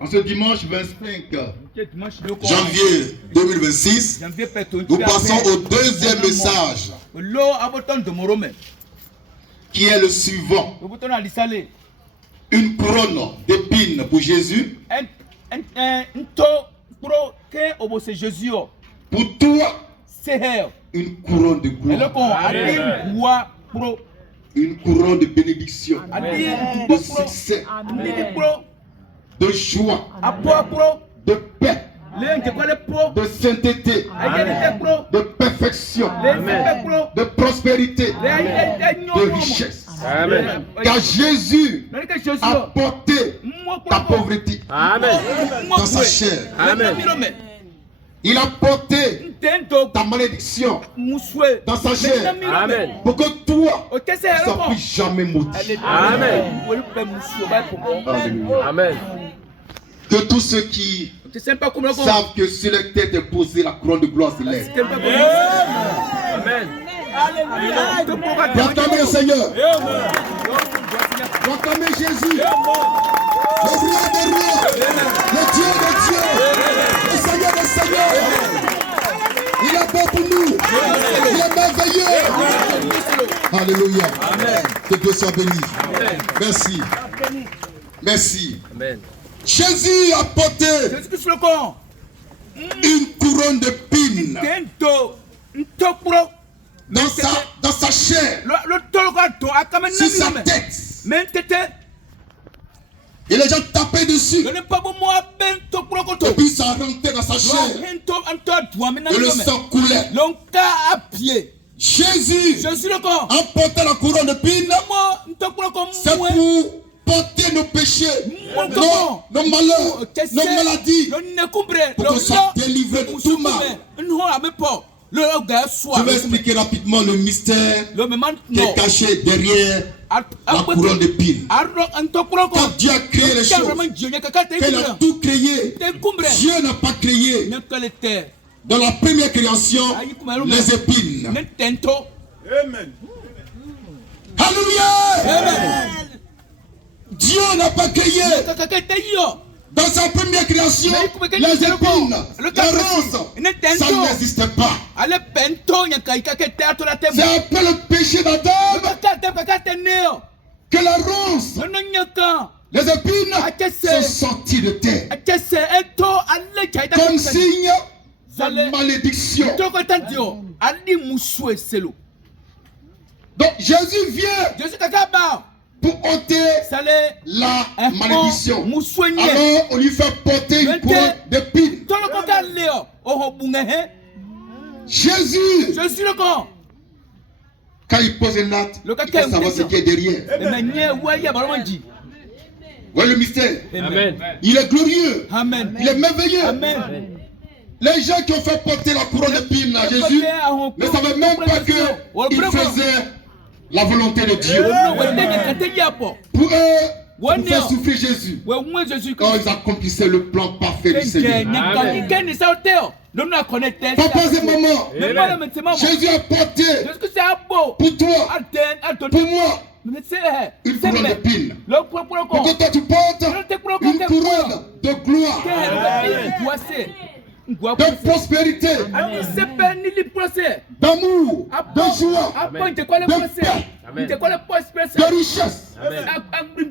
En ce dimanche 25 janvier 2026, nous passons au deuxième message qui est le suivant. Une couronne d'épines pour Jésus. Pour toi, une couronne de gloire. Une couronne de bénédiction, de succès, de joie, de paix, de sainteté, de perfection, de prospérité, de richesse. Amen. Car Jésus a porté ta pauvreté dans sa chair. Amen. Il a porté ta malédiction dans sa chair. Amen. Pour que toi, tu ne sois plus jamais maudit. Amen. Amen. Que tous ceux qui savent que sur leur tête est posée la couronne de gloire se lèvent. Amen. Proclamez le Seigneur. Proclamez Jésus. Le roi des rois. Le Dieu des dieux. Le Seigneur des seigneurs. Il est bon pour nous. Il est merveilleux. Alléluia. Amen. Que Dieu soit béni. Amen. Merci. Merci. Amen. Jésus a porté une couronne d'épines dans sa chair, sur sa tête. Et les gens tapaient dessus. Et puis ça rentrait dans sa chair. Et le sang coulait. Jésus a porté la couronne d'épines. C'est pour porter nos péchés, nos malheurs, nos maladies, pour qu'on soit délivré de tout mal. Je vais expliquer rapidement le mystère qui est caché derrière la couronne d'épines. Quand Dieu a créé les choses, qu'il a tout créé, Dieu n'a pas créé dans la première création les épines. Amen. Alléluia. Amen. Dieu n'a pas créé dans sa première création les épines, la rose, ça n'existe pas. C'est après le péché d'Adam que la rose, les épines sont sorties de terre comme signe de malédiction. Donc Jésus vient pour ôter la malédiction. Alors on lui fait porter une couronne d'épines. Jésus, quand il pose un acte, il faut savoir ce qui est derrière. Voyez le mystère. Amen. Il est glorieux. Amen. Il est merveilleux. Amen. Les gens qui ont fait porter la couronne d'épines à Jésus ne savaient même pas qu'il faisait la volonté de Dieu. Pour eux, pour faire souffrir Jésus, quand ils accomplissaient le plan parfait du Seigneur. Papa et maman, Jésus a porté pour toi, pour moi, une couronne d'épines. Pour que toi tu portes une couronne de gloire, de prospérité, d'amour, de joie, de paix, de richesse,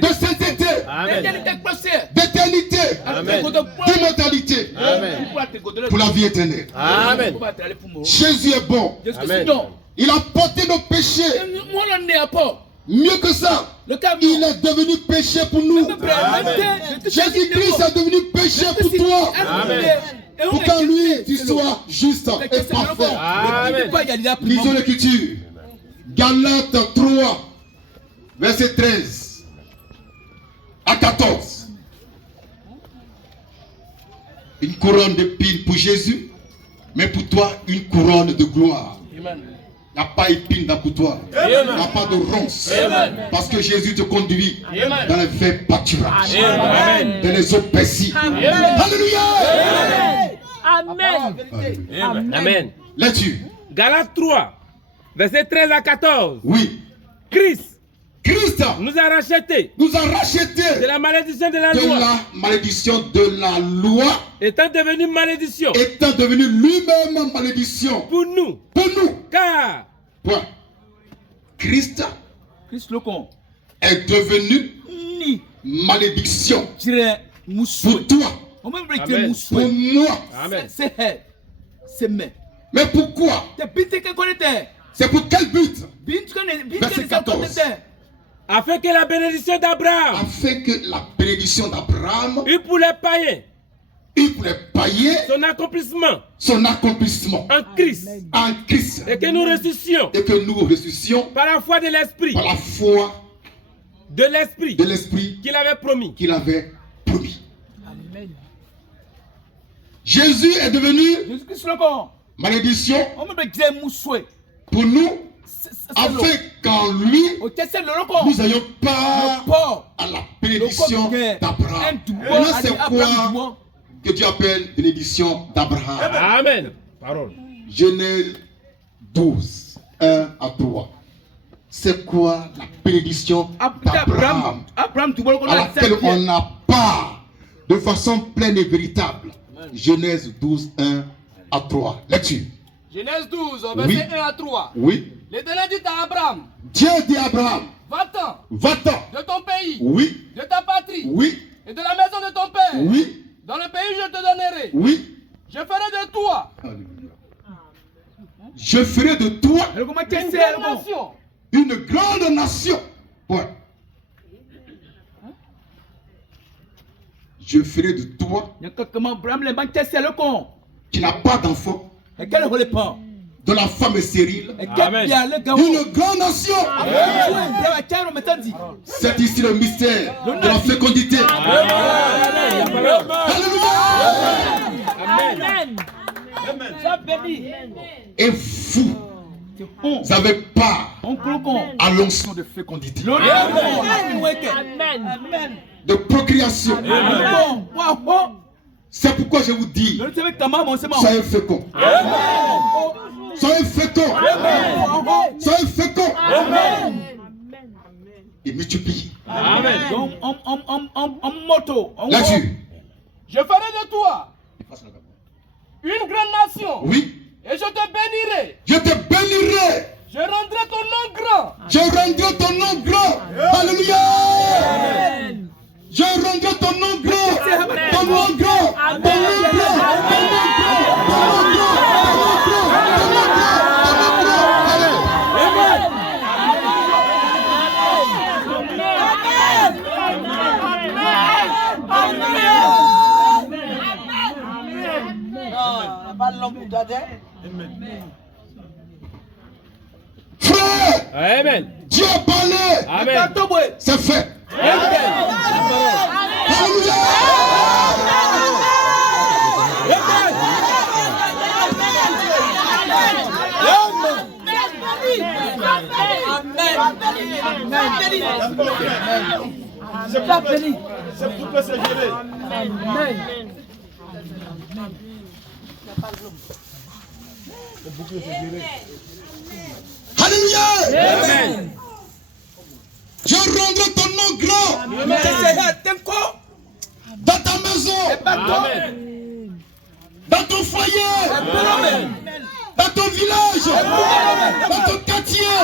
de sainteté, d'éternité, d'immortalité, pour la vie éternelle. Amen. Jésus est bon. Amen. Il a porté nos péchés. Mieux que ça, il est devenu péché pour nous. Jésus-Christ est devenu péché pour toi. Amen. Pour qu'en lui, tu sois juste et parfait. Amen. Lisons l'écriture. Galates 3, verset 13 à 14. Une couronne d'épines pour Jésus, mais pour toi, une couronne de gloire. Amen. Il n'y a pas épine dans pour toi. Il n'y a pas de ronce. Amen. Parce que Jésus te conduit dans les verts pâturages, dans les eaux paisibles. Alléluia. Amen. Amen. Amen. Là-dessus. Galates 3, verset 13 à 14. Oui. Christ Christ nous a rachetés de la malédiction de la loi. La malédiction de la loi. Étant devenu malédiction. Étant devenu lui-même malédiction. Pour nous. Car. Point. Christ est devenu malédiction. Pour toi. Amen. Pour moi. Amen. Mais pourquoi? C'est pour quel but? Verset 14. Afin que la bénédiction d'Abraham. Afin que la bénédiction d'Abraham. Et pour les païens. Son accomplissement. En Christ. Et que nous ressuscitions. Par la foi de l'Esprit. Par la foi de l'Esprit. Qu'il avait promis. Amen. Jésus est devenu malédiction pour nous, afin qu'en lui, nous n'ayons pas à la bénédiction d'Abraham. C'est quoi que Dieu appelle bénédiction d'Abraham? Amen. Parole. Genèse 12, 1 à 3. C'est quoi la bénédiction d'Abraham à laquelle on n'a pas de façon pleine et véritable? Genèse 12, 1 à 3. Lecture. Genèse 12, verset 1 à 3. Oui. L'Éternel dit à Abraham. Dieu dit à Abraham. Va-t'en. De ton pays. Oui. De ta patrie. Oui. Et de la maison de ton père. Oui. Dans le pays où je te donnerai. Oui. Je ferai de toi. Je ferai de toi une grande nation. Ouais. Je ferai de toi qui n'a pas d'enfant, de la femme stérile, une grande nation. C'est ici le mystère de la fécondité. Alléluia. Et vous n'avez pas à l'onction de fécondité, de procréation. C'est pourquoi je vous dis, soyez féconds. Soyez féconds. Soyez féconds. Et multipliez. Là-dessus. Je ferai de toi une grande nation. Oui. Et je te bénirai. Je te bénirai. Je rendrai ton nom grand. Je rendrai ton nom grand. Alléluia. Je rendrai ton nom grand. Ton nom grand. Ton nom grand. Ton nom grand. Ton nom grand. Ton nom grand. Ton nom grand. Frère, Amen. Dieu a parlé. Amen. C'est fait. Alléluia. C'est pas béni. C'est tout peut se gérer. Amen. Alléluia. Amen. Je rendrai ton nom grand dans ta maison, Amen. dans ton foyer, dans ton village, dans ton quartier,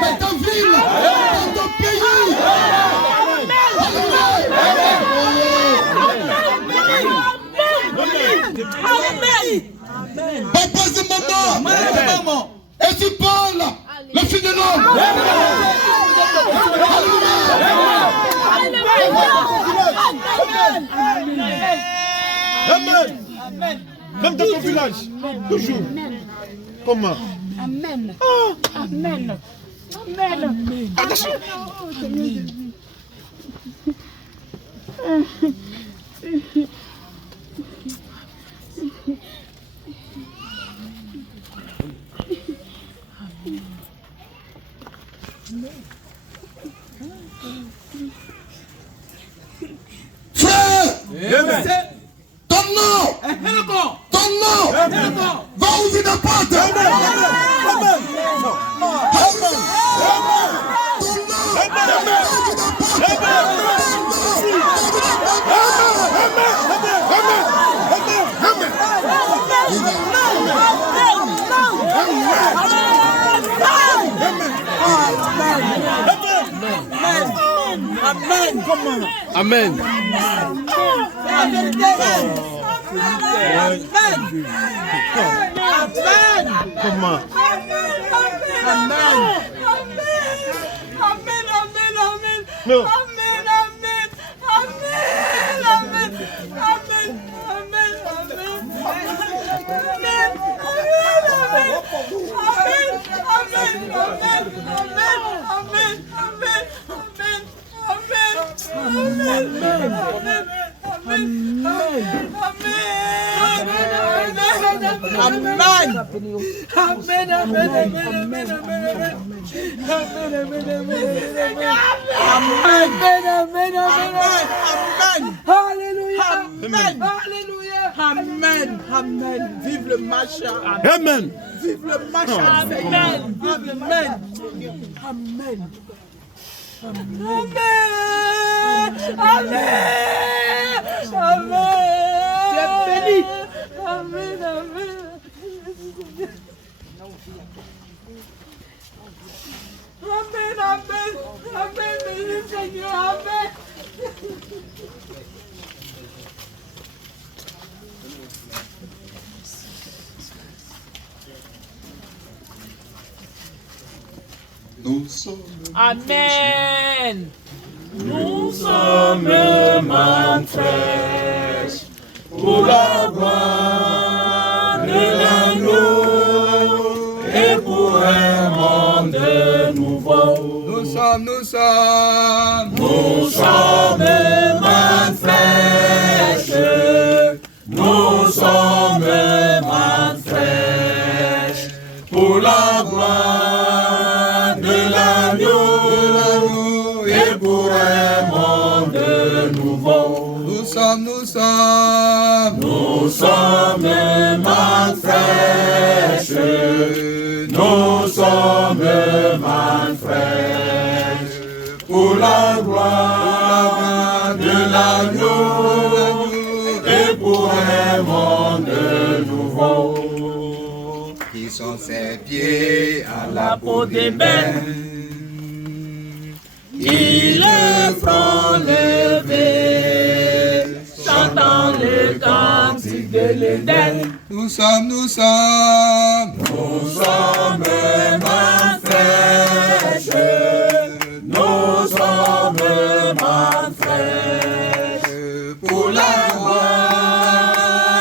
dans ta ville, dans ton pays. Alléluia. Papa et maman, et tu parles, le fils de l'homme. Amen. Même dans ton village. Toujours. Comment? Amen. Amen. Amen. Frère, ton nom va ouvrir des portes. Ton nom Amen. Amen. Comment? Non. Amen. Amen. Vive le Macha. Amen. Vive le Macha. Amen. Amen. Amen. Amen. Amen. Amen. Tu es béni. Amen. Amen. Amen. Amen. Amen. Béni Seigneur. Amen. Nous sommes. Amen. Nous sommes mannes fraîches pour la gloire de l'agneau et pour un monde nouveau. Nous sommes mannes fraîches. Nous sommes mannes fraîches pour la gloire de l'agneau et pour un monde nouveau. Nous sommes mannes fraîches. Nous sommes mannes fraîches pour la gloire de l'agneau et pour un monde nouveau. Qui sont ses pieds à La peau d'ébène, il est front levé, chantant les cantiques de l'Éden. Nous sommes mannes fraîches. Nous sommes mannes fraîches pour la